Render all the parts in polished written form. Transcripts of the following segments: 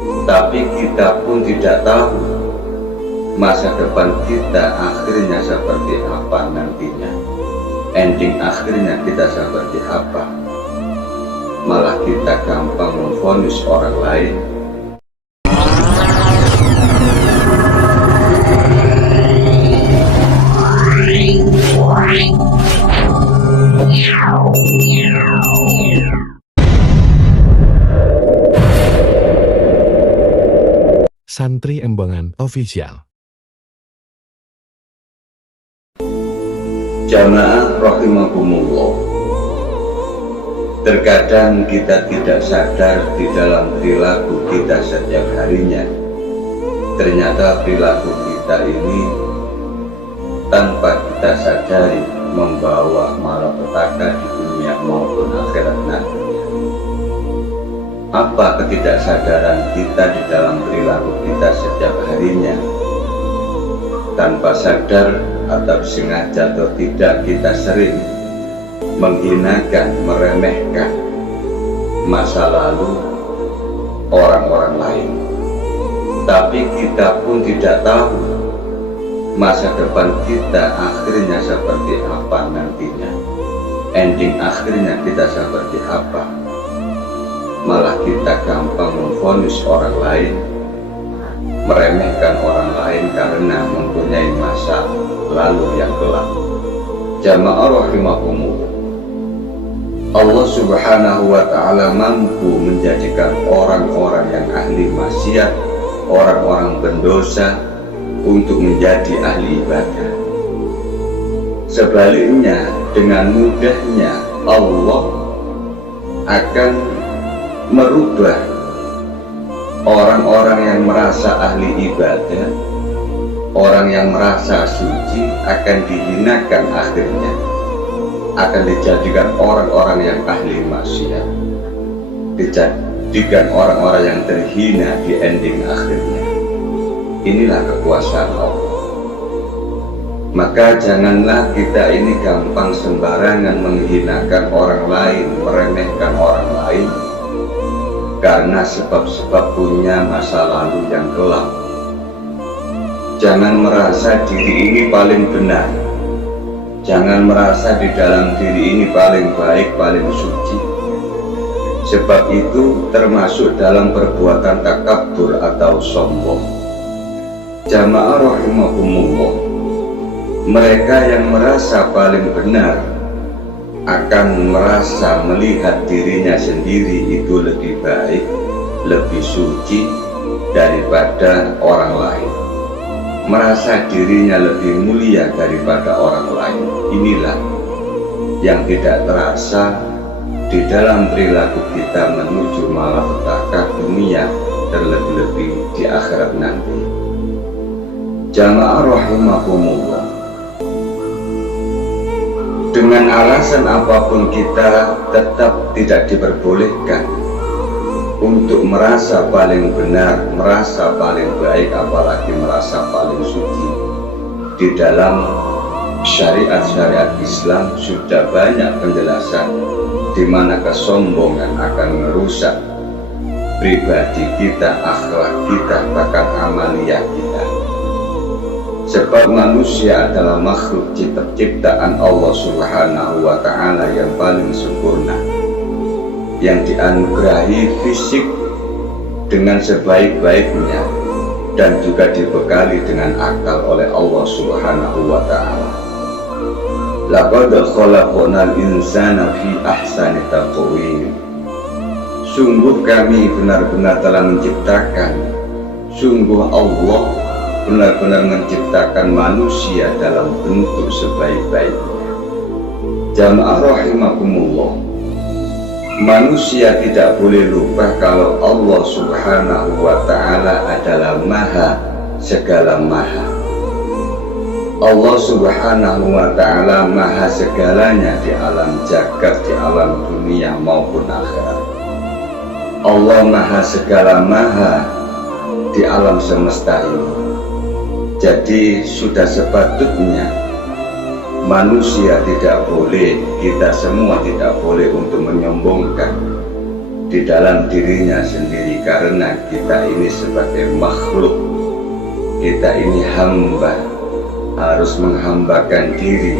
Tapi kita pun tidak tahu masa depan kita akhirnya seperti apa nantinya. Ending akhirnya kita seperti apa. Malah kita gampang memvonis orang lain. Santri Embangan Official. Jamaah rahimakumullah, terkadang kita tidak sadar di dalam perilaku kita setiap harinya. Ternyata perilaku kita ini tanpa kita sadari membawa malapetaka di dunia maupun akhirat nantinya. Apa ketidaksadaran kita di dalam perilaku kita setiap harinya? Tanpa sadar atau sengaja atau tidak, kita sering menghinakan, meremehkan masa lalu orang-orang lain. Tapi kita pun tidak tahu masa depan kita akhirnya seperti apa nantinya. Ending akhirnya kita seperti apa. Malah kita gampang memvonis orang lain, meremehkan orang lain karena mempunyai masa lalu yang gelap. Jamaah rahimakumullah, Allah subhanahu wa ta'ala mampu menjadikan orang-orang yang ahli maksiat, orang-orang pendosa untuk menjadi ahli ibadah. Sebaliknya, dengan mudahnya Allah akan merubah orang-orang yang merasa ahli ibadah, orang yang merasa suci akan dihinakan, akhirnya akan dijadikan orang-orang yang ahli maksiat, dijadikan orang-orang yang terhina di ending akhirnya. Inilah kekuasaan Allah. Maka janganlah kita ini gampang sembarangan menghinakan orang lain, meremehkan orang lain karena sebab-sebab punya masa lalu yang gelap. Jangan merasa diri ini paling benar. Jangan merasa di dalam diri ini paling baik, paling suci. Sebab itu termasuk dalam perbuatan takabur atau sombong. Jamaah rahimakumullah, mereka yang merasa paling benar akan merasa melihat dirinya sendiri itu lebih baik, lebih suci daripada orang lain, merasa dirinya lebih mulia daripada orang lain. Inilah yang tidak terasa di dalam perilaku kita menuju malapetaka dunia, terlebih-lebih di akhirat nanti. Jamaah rahimakumullah, dengan alasan apapun kita tetap tidak diperbolehkan untuk merasa paling benar, merasa paling baik, apalagi merasa paling suci. Di dalam syariat-syariat Islam sudah banyak penjelasan di mana kesombongan akan merusak pribadi kita, akhlak kita, bahkan amaliyah kita. Sebab manusia adalah makhluk ciptaan Allah subhanahu wa ta'ala yang paling sempurna, yang dianugerahi fisik dengan sebaik-baiknya dan juga dibekali dengan akal oleh Allah subhanahu wa ta'ala. Laqad khalaqnal insana fi ahsani taqwim. Sungguh kami benar-benar telah menciptakan, sungguh Allah benar-benar menciptakan manusia dalam bentuk sebaik-baiknya. Jamaah rahimakumullah, manusia tidak boleh lupa kalau Allah subhanahu wa ta'ala adalah maha segala maha. Allah subhanahu wa ta'ala maha segalanya di alam jagat, di alam dunia maupun akhirat. Allah maha segala maha di alam semesta ini. Jadi sudah sepatutnya manusia tidak boleh, kita semua tidak boleh untuk menyombongkan di dalam dirinya sendiri, karena kita ini sebagai makhluk, kita ini hamba, harus menghambakan diri,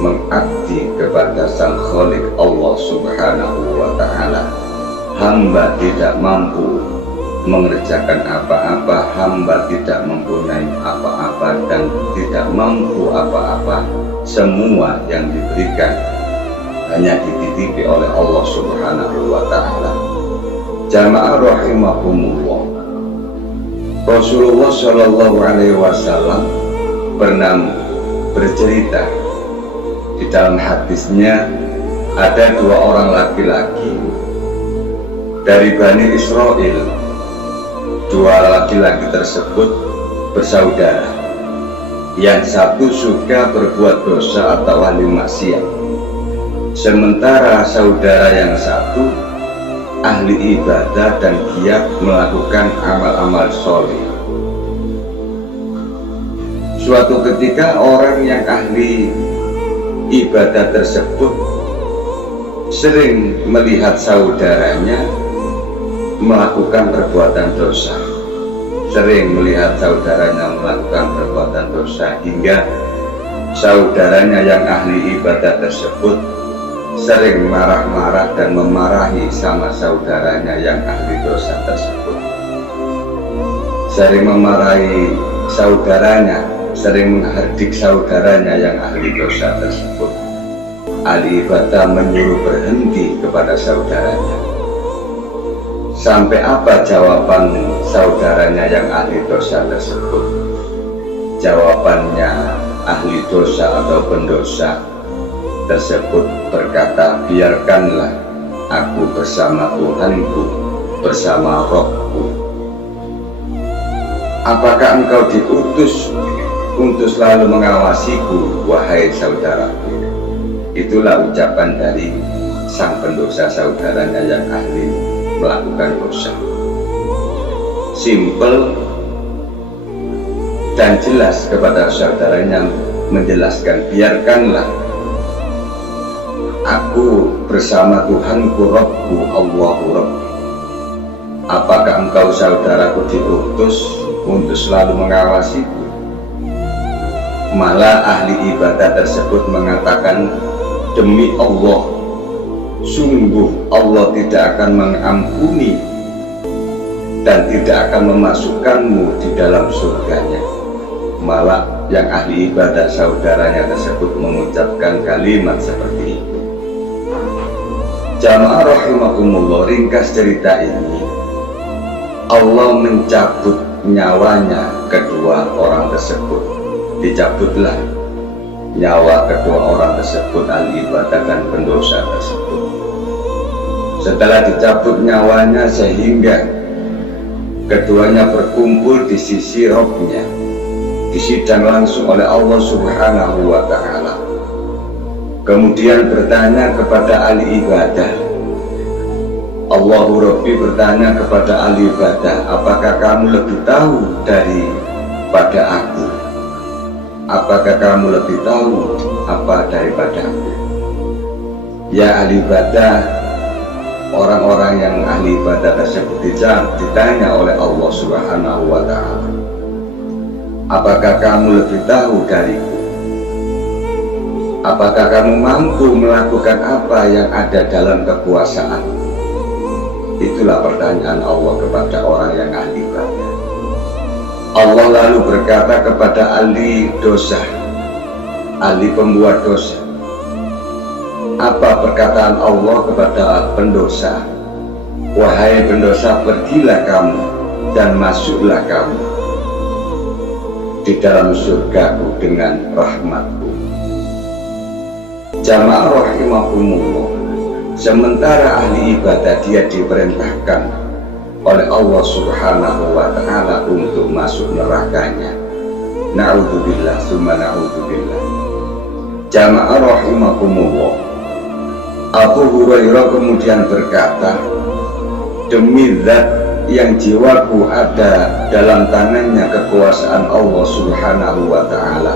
mengabdi kepada Sang Khalik Allah Subhanahu wa Ta'ala. Hamba tidak mampu mengerjakan apa-apa, hamba tidak mempunyai apa-apa dan tidak mampu apa-apa. Semua yang diberikan hanya dititipi oleh Allah Subhanahu wa Ta'ala. Jamaah rahimahumullah, Rasulullah Shallallahu Alaihi Wasallam pernah bercerita di dalam hadisnya, ada dua orang laki-laki dari Bani Israel. Dua laki-laki tersebut bersaudara. Yang satu suka berbuat dosa atau ahli maksiat, sementara saudara yang satu ahli ibadah dan giat melakukan amal-amal soleh. Suatu ketika orang yang ahli ibadah tersebut sering melihat saudaranya melakukan perbuatan dosa, sering melihat saudaranya melakukan perbuatan dosa, hingga saudaranya yang ahli ibadah tersebut sering marah-marah dan memarahi sama saudaranya yang ahli dosa tersebut. Sering memarahi saudaranya, sering menghardik saudaranya yang ahli dosa tersebut. Ahli ibadah menyuruh berhenti kepada saudaranya. Sampai apa jawaban saudaranya yang ahli dosa tersebut? Jawabannya ahli dosa atau pendosa tersebut berkata, biarkanlah aku bersama Tuhanku, bersama Rohku. Apakah engkau diutus untuk selalu mengawasiku, wahai saudaraku? Itulah ucapan dari sang pendosa saudaranya yang ahli melakukan dosa. Simple dan jelas kepada saudaranya, menjelaskan, biarkanlah aku bersama Tuhanku, Rabbku, Allahu Rabbi. Apakah engkau saudaraku diutus untuk selalu mengawasiku? Malah ahli ibadah tersebut mengatakan, demi Allah, sungguh Allah tidak akan mengampuni dan tidak akan memasukkanmu di dalam surganya. Malah yang ahli ibadah saudaranya tersebut mengucapkan kalimat seperti itu. Jamaah rahimakumullah, ringkas cerita ini, Allah mencabut nyawanya kedua orang tersebut. Dicabutlah nyawa kedua orang tersebut, ahli ibadah dan pendosa tersebut. Setelah dicabut nyawanya, sehingga keduanya berkumpul di sisi Rabbnya, disidang langsung oleh Allah Subhanahu wa Ta'ala. Kemudian bertanya kepada ahli ibadah, Allahu Rabbi bertanya kepada ahli ibadah, apakah kamu lebih tahu daripada aku? Apakah kamu lebih tahu apa daripada aku? Ya ahli ibadah, orang-orang yang ahli ibadah tersebut ditanya oleh Allah Subhanahu wa Ta'ala, apakah kamu lebih tahu dariku? Apakah kamu mampu melakukan apa yang ada dalam kekuasaan? Itulah pertanyaan Allah kepada orang yang ahli ibadah. Allah lalu berkata kepada ahli dosa, ahli pembuat dosa. Apa perkataan Allah kepada pendosa? Wahai pendosa, pergilah kamu dan masuklah kamu di dalam surgaku dengan rahmatku. Jamaah rahimahumullah, sementara ahli ibadah dia diperintahkan oleh Allah Subhanahu wa Ta'ala untuk masuk nerakanya. Na'udzubillah summa na'udzubillah. Jamaah rahimahumullah, Abu Hurairah kemudian berkata, demi zat yang jiwaku ada dalam tangannya kekuasaan Allah Subhanahu wa Ta'ala,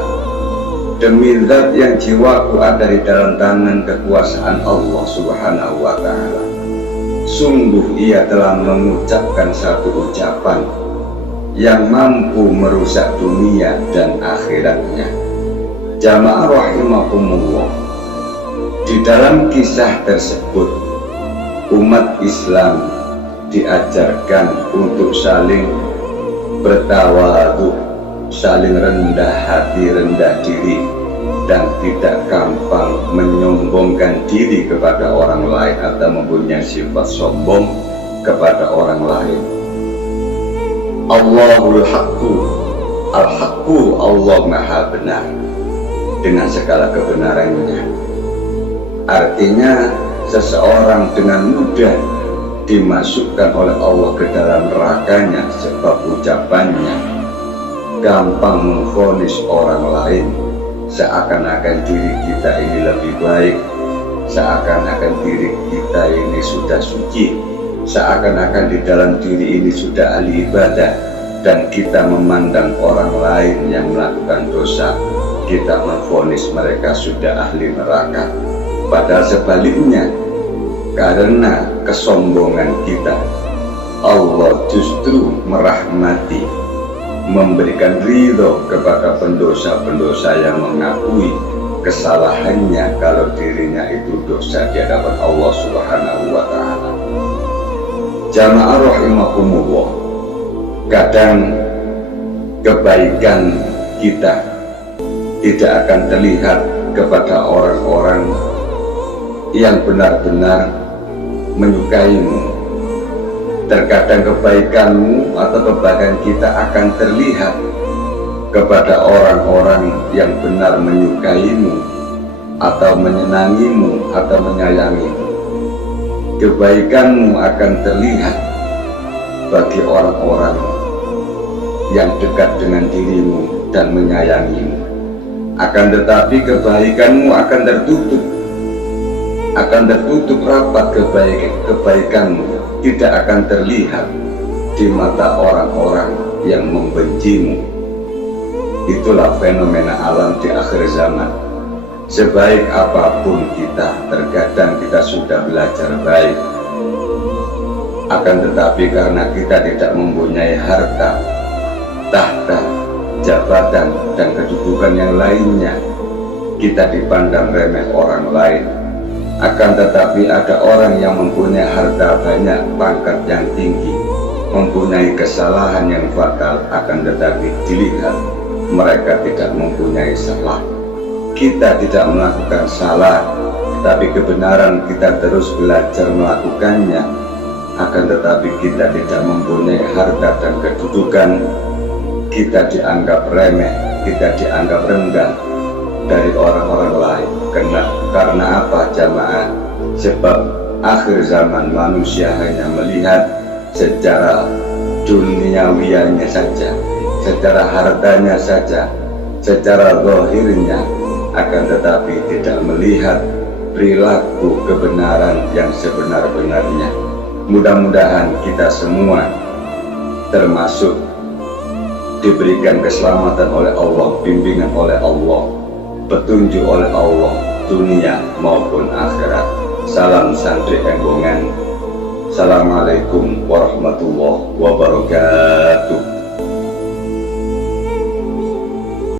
demi zat yang jiwaku ada di dalam tangan kekuasaan Allah Subhanahu wa Ta'ala, sungguh ia telah mengucapkan satu ucapan yang mampu merusak dunia dan akhiratnya. Jamaah rahimakumullah, di dalam kisah tersebut umat Islam diajarkan untuk saling bertawadhu, saling rendah hati, rendah diri, dan tidak gampang menyombongkan diri kepada orang lain atau mempunyai sifat sombong kepada orang lain. Allahul Haqqu, Al-Haqqu, Allah Maha Benar dengan segala kebenarannya. Artinya seseorang dengan mudah dimasukkan oleh Allah ke dalam nerakanya sebab ucapannya gampang memvonis orang lain, seakan-akan diri kita ini lebih baik, seakan-akan diri kita ini sudah suci, seakan-akan di dalam diri ini sudah ahli ibadah, dan kita memandang orang lain yang melakukan dosa, kita memvonis mereka sudah ahli neraka. Padahal sebaliknya, karena kesombongan kita, Allah justru merahmati, memberikan ridho kepada pendosa-pendosa yang mengakui kesalahannya kalau dirinya itu dosa di hadapan Allah Subhanahu wa Ta'ala. Jamaah rahimakumullah, kadang kebaikan kita tidak akan terlihat kepada orang-orang yang benar-benar menyukaimu. Terkadang kebaikanmu atau kebaikan kita akan terlihat kepada orang-orang yang benar menyukaimu atau menyenangimu atau menyayangimu. Kebaikanmu akan terlihat bagi orang-orang yang dekat dengan dirimu dan menyayangimu. Akan tetapi kebaikanmu akan tertutup rapat, kebaikanmu tidak akan terlihat di mata orang-orang yang membencimu. Itulah fenomena alam di akhir zaman. Sebaik apapun kita, terkadang kita sudah belajar baik, akan tetapi karena kita tidak mempunyai harta, tahta, jabatan, dan kedudukan yang lainnya, kita dipandang remeh orang lain. Akan tetapi ada orang yang mempunyai harta banyak, pangkat yang tinggi, mempunyai kesalahan yang fatal, akan tetapi dilihat mereka tidak mempunyai salah. Kita tidak melakukan salah, tapi kebenaran kita terus belajar melakukannya. Akan tetapi kita tidak mempunyai harta dan kedudukan, kita dianggap remeh, kita dianggap rendah dari orang-orang lain. Karena apa jamaah? Sebab akhir zaman manusia hanya melihat secara duniawianya saja, secara hartanya saja, secara zahirnya, akan tetapi tidak melihat perilaku kebenaran yang sebenar-benarnya. Mudah-mudahan kita semua termasuk diberikan keselamatan oleh Allah, bimbingan oleh Allah, petunjuk oleh Allah, dunia maupun akhirat. Salam santri embongan. Assalamualaikum warahmatullahi wabarakatuh.